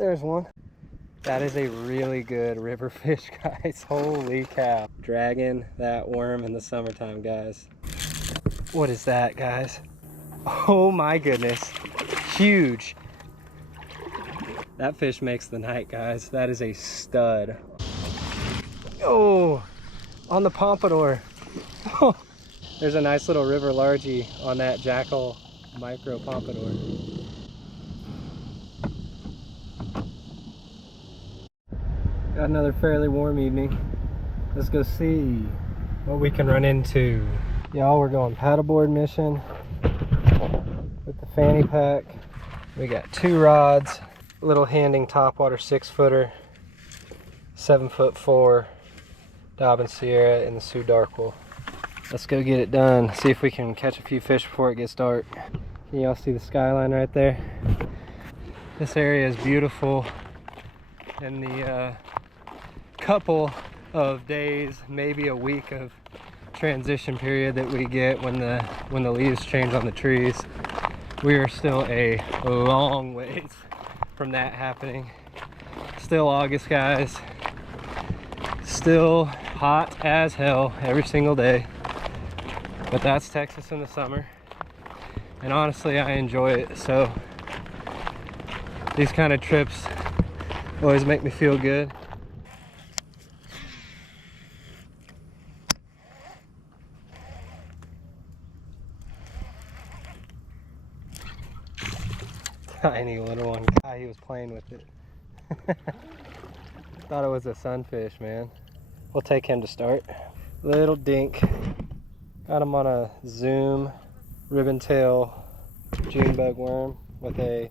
there's one. That is a really good river fish, guys. Holy cow. Dragging that worm in the summertime, guys. What is that, guys? Oh my goodness. Huge. That fish makes the night, guys. That is a stud. Oh, on the Pompadour. Oh, there's a nice little river largie on that Jackal micro Pompadour. Got another fairly warm evening. Let's go see what we can run into. Y'all, we're going paddleboard mission with the fanny pack. We got 2 rods, little handing topwater 6-footer, 7'4" Dobbin Sierra in the Sioux Darkwolf. Let's go get it done. See if we can catch a few fish before it gets dark. Can y'all see the skyline right there? This area is beautiful. In the couple of days, maybe a week of transition period that we get when the leaves change on the trees, we are still a long ways from that happening. Still August, guys. Still hot as hell every single day, but that's Texas in the summer, and honestly I enjoy it. So these kind of trips always make me feel good. Tiny little one. God, he was playing with it. Thought it was a sunfish, man. We'll take him to start. Little dink. Got him on a Zoom ribbon tail June bug worm with a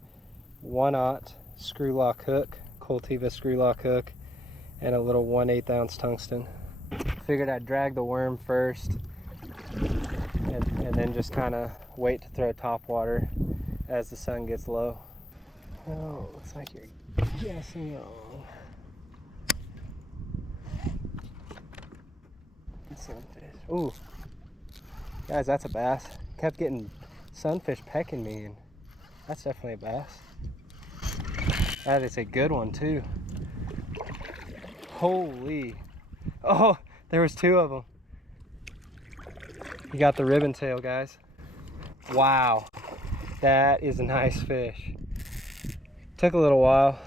1/0 screw lock hook, Coltiva screw lock hook, and a little 1/8 ounce tungsten. Figured I'd drag the worm first and then just kind of wait to throw top water as the sun gets low. Oh, looks like you're guessing wrong. Sunfish. Ooh, guys, that's a bass. Kept getting sunfish pecking me, and that's definitely a bass. That is a good one too. Holy! Oh, there was 2 of them. You got the ribbon tail, guys. Wow, that is a nice fish. Took a little while,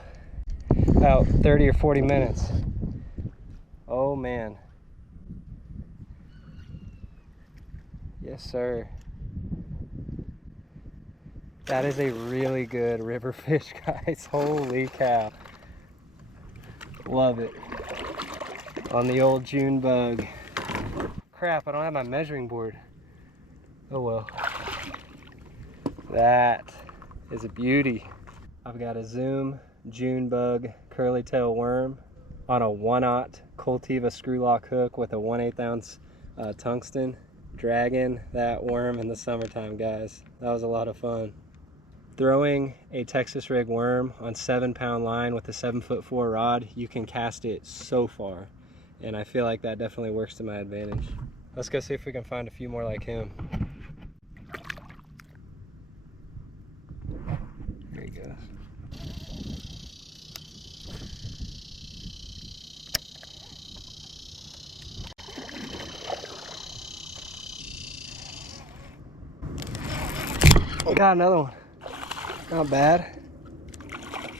about 30 or 40 minutes. Oh man. Yes, sir. That is a really good river fish, guys. Holy cow. Love it. On the old June bug. Crap, I don't have my measuring board. Oh well. That is a beauty. I've got a Zoom June bug curly tail worm on a 1/0 Coltiva screw lock hook with a 1/8 ounce tungsten. Dragging that worm in the summertime, guys. That was a lot of fun. Throwing a Texas rig worm on 7-pound line with a 7'4" rod, you can cast it so far, and I feel like that definitely works to my advantage. Let's go see if we can find a few more like him. There he goes. Got another one. Not bad.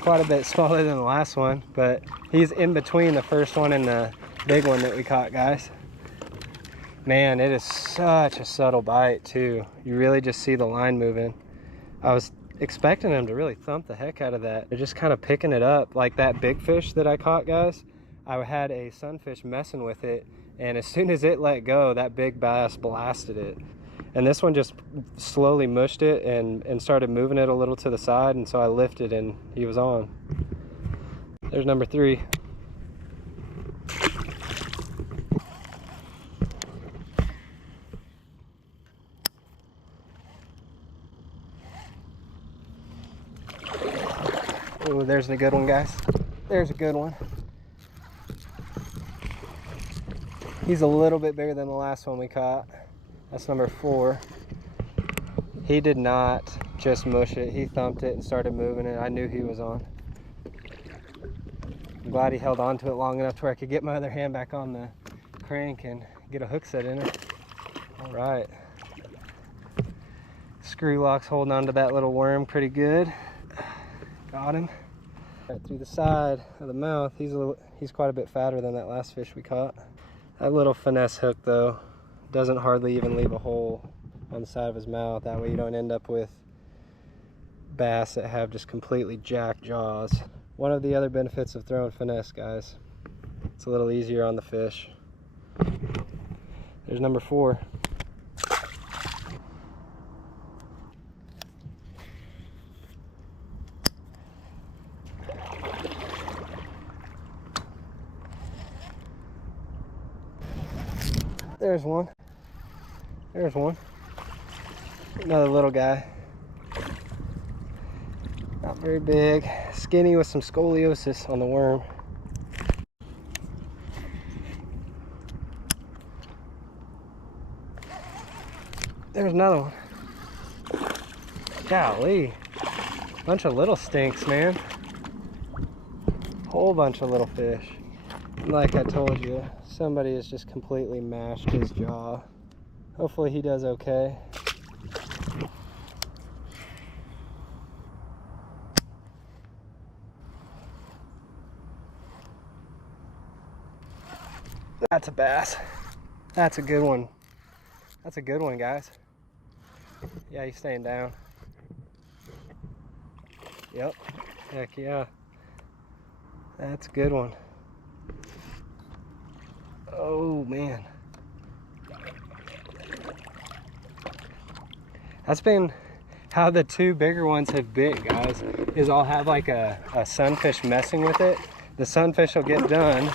Quite a bit smaller than the last one, but he's in between the first one and the big one that we caught, guys. Man, it is such a subtle bite too. You really just see the line moving. I was expecting him to really thump the heck out of that. They're just kind of picking it up. Like that big fish that I caught, guys, I had a sunfish messing with it, and as soon as it let go, that big bass blasted it. And this one just slowly mushed it and started moving it a little to the side, and so I lifted and he was on. There's number 3. Oh, there's a good one, guys. There's a good one. He's a little bit bigger than the last one we caught. That's number 4. He did not just mush it. He thumped it and started moving it. I knew he was on. I'm glad he held on to it long enough to where I could get my other hand back on the crank and get a hook set in it. All right. Screw lock's holding on to that little worm pretty good. Got him. Right through the side of the mouth. He's quite a bit fatter than that last fish we caught. That little finesse hook though doesn't hardly even leave a hole on the side of his mouth. That way you don't end up with bass that have just completely jacked jaws. One of the other benefits of throwing finesse, guys, it's a little easier on the fish. There's number 4. There's one. There's one. Another little guy. Not very big. Skinny with some scoliosis on the worm. There's another one. Golly. Bunch of little stinks, man. Whole bunch of little fish. Like I told you, somebody has just completely mashed his jaw. Hopefully he does okay. That's a bass. That's a good one. That's a good one, guys. Yeah, he's staying down. Yep. Heck yeah. That's a good one. Oh man. That's been how the 2 bigger ones have been, guys, is I'll have like a sunfish messing with it. The sunfish will get done,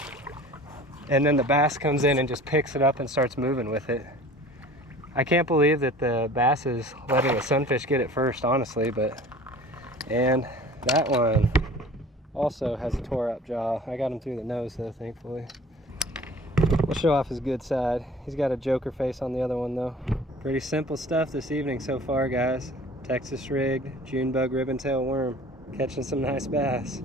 and then the bass comes in and just picks it up and starts moving with it. I can't believe that the bass is letting the sunfish get it first, honestly, and that one also has a tore up jaw. I got him through the nose though, thankfully. We'll show off his good side. He's got a joker face on the other one though. Pretty simple stuff this evening so far, guys. Texas rigged, June bug ribbon tail worm. Catching some nice bass.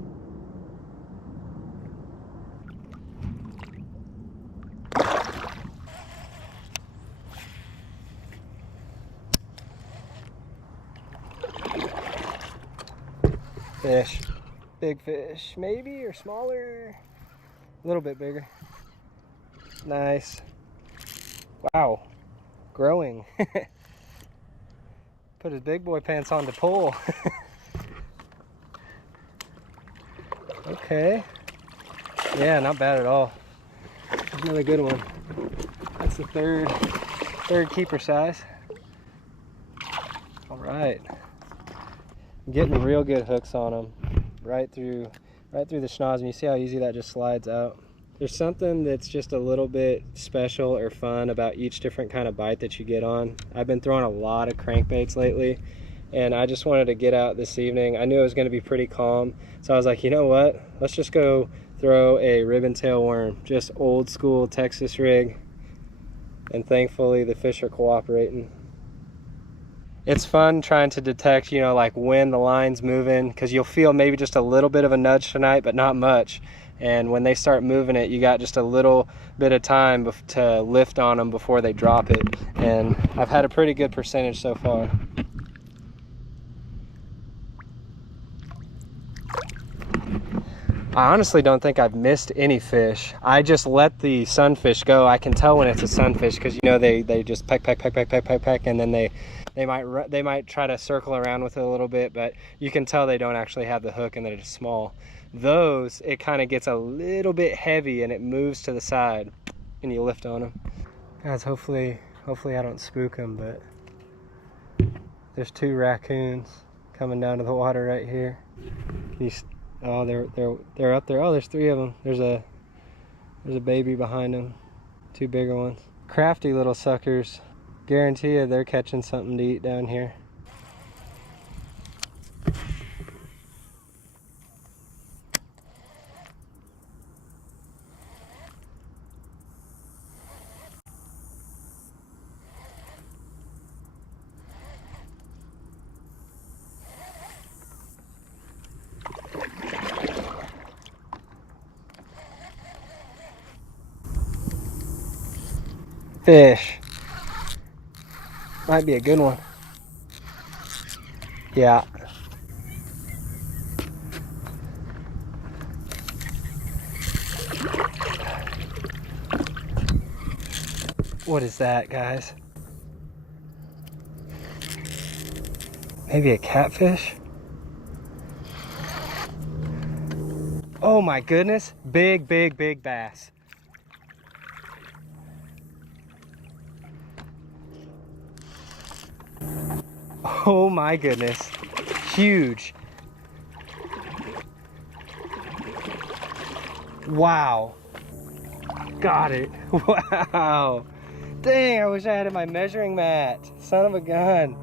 Fish. Big fish, maybe, or smaller. A little bit bigger. Nice. Wow. Growing. Put his big boy pants on to pull. Okay. Yeah, not bad at all. Another good one. That's the third keeper size. All right. I'm getting real good hooks on them. Right through the schnoz, and you see how easy that just slides out. There's something that's just a little bit special or fun about each different kind of bite that you get on. I've been throwing a lot of crankbaits lately, and I just wanted to get out this evening. I knew it was going to be pretty calm, so I was like, you know what? Let's just go throw a ribbon tail worm, just old school Texas rig, and thankfully the fish are cooperating. It's fun trying to detect, you know, like when the line's moving, because you'll feel maybe just a little bit of a nudge tonight, but not much. And when they start moving it, you got just a little bit of time to lift on them before they drop it. And I've had a pretty good percentage so far. I honestly don't think I've missed any fish. I just let the sunfish go. I can tell when it's a sunfish because, you know, they just peck, and then they might try to circle around with it a little bit, but you can tell they don't actually have the hook and they're just small. Those, it kind of gets a little bit heavy and it moves to the side and you lift on them. Guys, hopefully I don't spook them, but there's 2 raccoons coming down to the water right here. Oh, they're up there. Oh, there's 3 of them. There's a baby behind them. 2 bigger ones. Crafty little suckers. Guarantee you they're catching something to eat down here. Fish. Might be a good one. Yeah. What is that, guys? Maybe a catfish? Oh my goodness. Big, big, big bass. Oh my goodness. Huge. Wow. Got it. Wow. Dang, I wish I had my measuring mat. Son of a gun.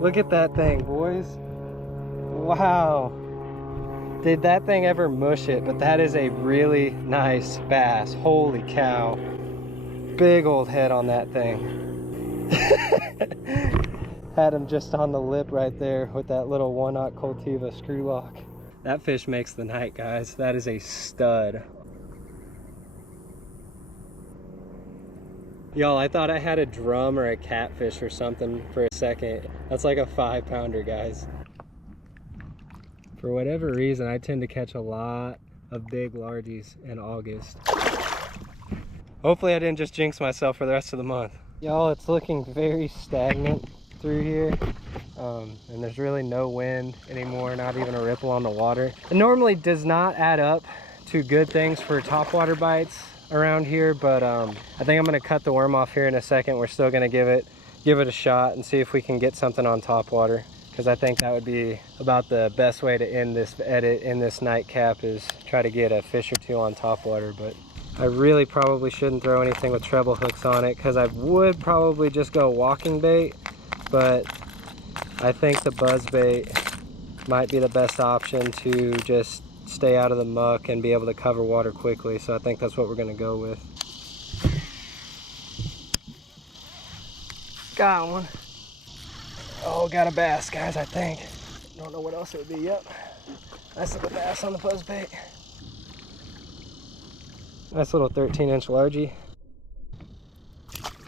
Look at that thing, boys. Wow. Did that thing ever mush it? But that is a really nice bass. Holy cow. Big old head on that thing. Had him just on the lip right there with that little 1/0 Coltiva screw lock. That fish makes the night, guys. That is a stud. Y'all, I thought I had a drum or a catfish or something for a second. That's like a 5-pounder, guys. For whatever reason, I tend to catch a lot of big largies in August. Hopefully I didn't just jinx myself for the rest of the month. Y'all, it's looking very stagnant through here. And there's really no wind anymore, not even a ripple on the water. It normally does not add up to good things for topwater bites around here, but I think I'm gonna cut the worm off here in a second. We're still gonna give it a shot and see if we can get something on topwater, because I think that would be about the best way to end this edit in this nightcap, is try to get a fish or two on topwater. But I really probably shouldn't throw anything with treble hooks on it, because I would probably just go walking bait, but I think the buzz bait might be the best option to just stay out of the muck and be able to cover water quickly. So I think that's what we're gonna go with. Got one. Oh, got a bass, guys, I think. Don't know what else it would be. Yep. Nice little bass on the buzz bait. Nice little 13-inch largie.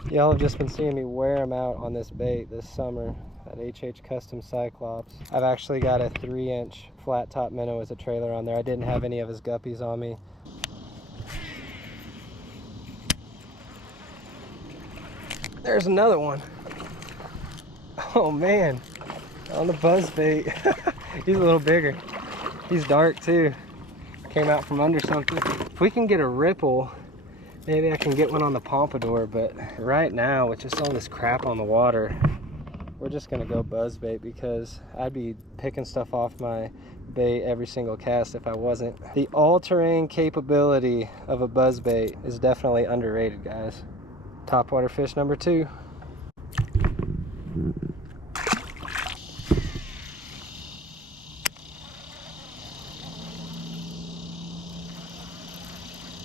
Y'all have just been seeing me wear them out on this bait this summer at HH Custom Cyclops. I've actually got a 3-inch flat top minnow as a trailer on there. I didn't have any of his guppies on me. There's another one. Oh man, on the buzz bait. He's a little bigger. He's dark too. Came out from under something. If we can get a ripple, maybe I can get one on the Pompadour, but right now with just all this crap on the water, we're just gonna go buzz bait, because I'd be picking stuff off my bait every single cast if I wasn't. The all-terrain capability of a buzz bait is definitely underrated, guys. Topwater fish number 2.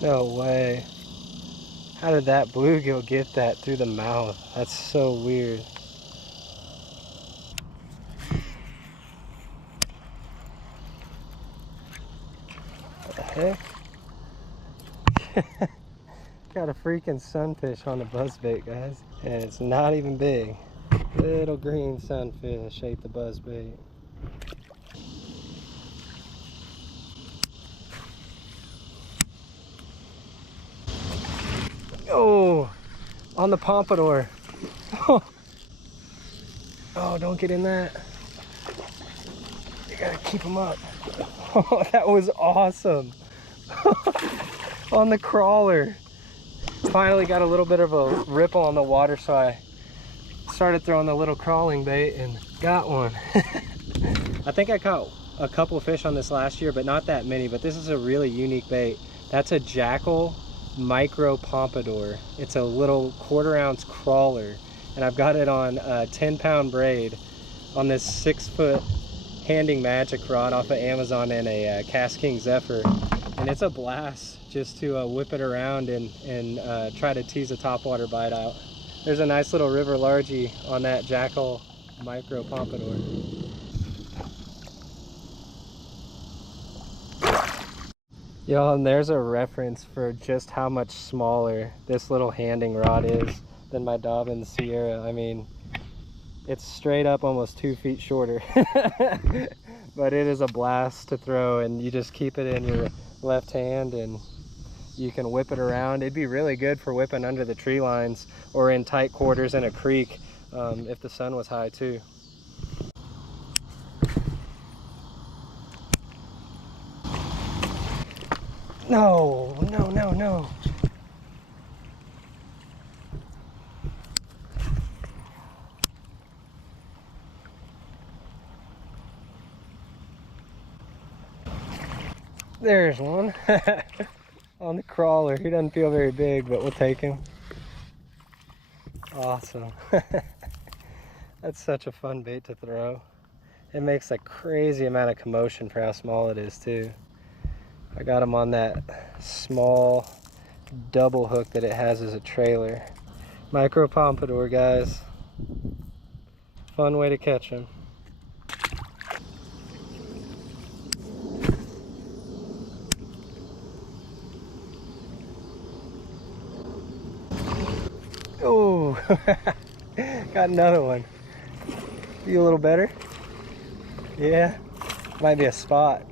No way. How did that bluegill get that through the mouth? That's so weird. What the heck? Got a freaking sunfish on the buzzbait, guys. And it's not even big. Little green sunfish ate the buzzbait. Oh, on the Pompadour. Oh, don't get in that. You gotta keep them up. Oh, that was awesome. On the crawler. Finally got a little bit of a ripple on the water, so I started throwing the little crawling bait and got one. I think I caught a couple of fish on this last year, but not that many. But this is a really unique bait. That's a Jackal micro Pompadour. It's a little 1/4 ounce crawler, and I've got it on a 10-pound braid on this 6-foot handing magic rod off of Amazon and a Cast King Zephyr, and it's a blast just to whip it around and try to tease a topwater bite out. There's a nice little river largie on that Jackal micro Pompadour. Y'all, and there's a reference for just how much smaller this little handing rod is than my Dobbins Sierra. I mean, it's straight up almost 2 feet shorter. But it is a blast to throw, and you just keep it in your left hand and you can whip it around. It'd be really good for whipping under the tree lines or in tight quarters in a creek if the sun was high too. No, no, no, no. There's one. On the crawler. He doesn't feel very big, but we'll take him. Awesome. That's such a fun bait to throw. It makes a crazy amount of commotion for how small it is too. I got him on that small double hook that it has as a trailer. Micro Pompadour, guys. Fun way to catch them. Oh, got another one. You a little better? Yeah, might be a spot.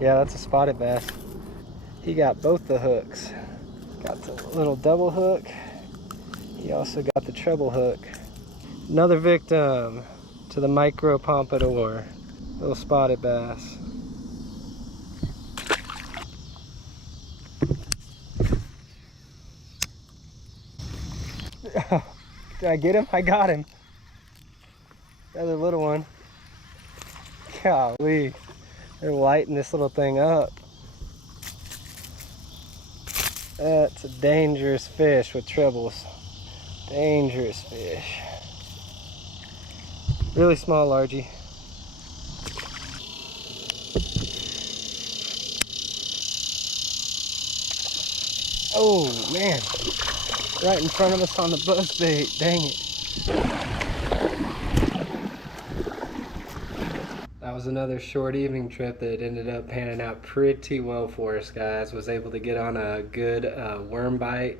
Yeah, that's a spotted bass. He got both the hooks. Got the little double hook. He also got the treble hook. Another victim to the Micro Pompadour. Little spotted bass. Did I get him? I got him. Another little one. Golly, they're lighting this little thing up. That's a dangerous fish with trebles. Dangerous fish. Really small largie. Oh man, right in front of us on the buzz bait, dang it. That was another short evening trip that ended up panning out pretty well for us, guys. Was able to get on a good worm bite.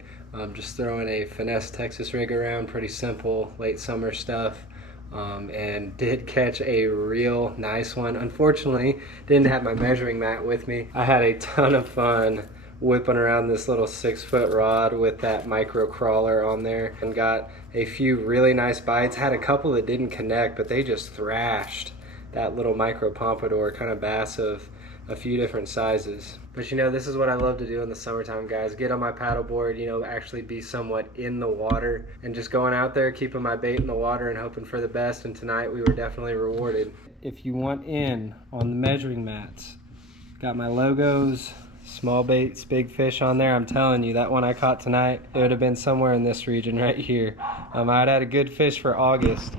Just throwing a Finesse Texas rig around, pretty simple late summer stuff. And did catch a real nice one. Unfortunately, didn't have my measuring mat with me. I had a ton of fun whipping around this little 6-foot rod with that micro crawler on there and got a few really nice bites. Had a couple that didn't connect, but they just thrashed that little Micro Pompadour kind of bass of a few different sizes. But you know, this is what I love to do in the summertime, guys. Get on my paddleboard, you know, actually be somewhat in the water and just going out there, keeping my bait in the water and hoping for the best. And tonight we were definitely rewarded. If you want in on the measuring mats, got my logos, small baits, big fish on there. I'm telling you, that one I caught tonight, it would have been somewhere in this region right here. I'd had a good fish for August.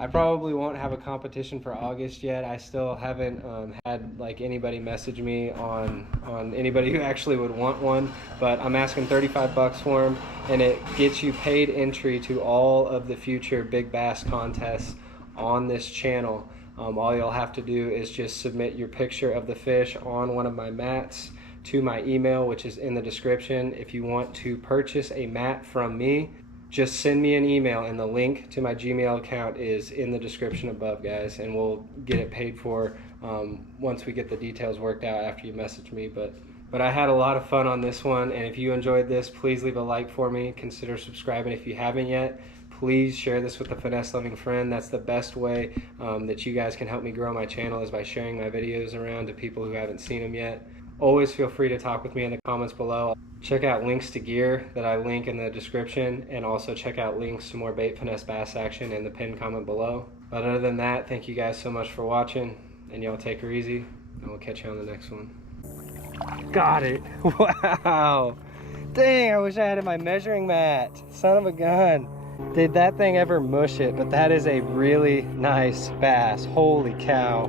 I probably won't have a competition for August yet. I still haven't had like anybody message me on anybody who actually would want one, but I'm asking 35 bucks for them, and it gets you paid entry to all of the future big bass contests on this channel. All you'll have to do is just submit your picture of the fish on one of my mats to my email, which is in the description. If you want to purchase a mat from me, just send me an email, and the link to my Gmail account is in the description above, guys, and we'll get it paid for once we get the details worked out after you message me. But I had a lot of fun on this one, and if you enjoyed this, please leave a like for me. Consider subscribing if you haven't yet. Please share this with a finesse loving friend. That's the best way that you guys can help me grow my channel, is by sharing my videos around to people who haven't seen them yet. Always feel free to talk with me in the comments below. Check out links to gear that I link in the description, and also check out links to more bait finesse bass action in the pinned comment below. But other than that, thank you guys so much for watching, and y'all take her easy, and we'll catch you on the next one. Got it. Wow. Dang, I wish I had my measuring mat. Son of a gun. Did that thing ever mush it? But that is a really nice bass. Holy cow.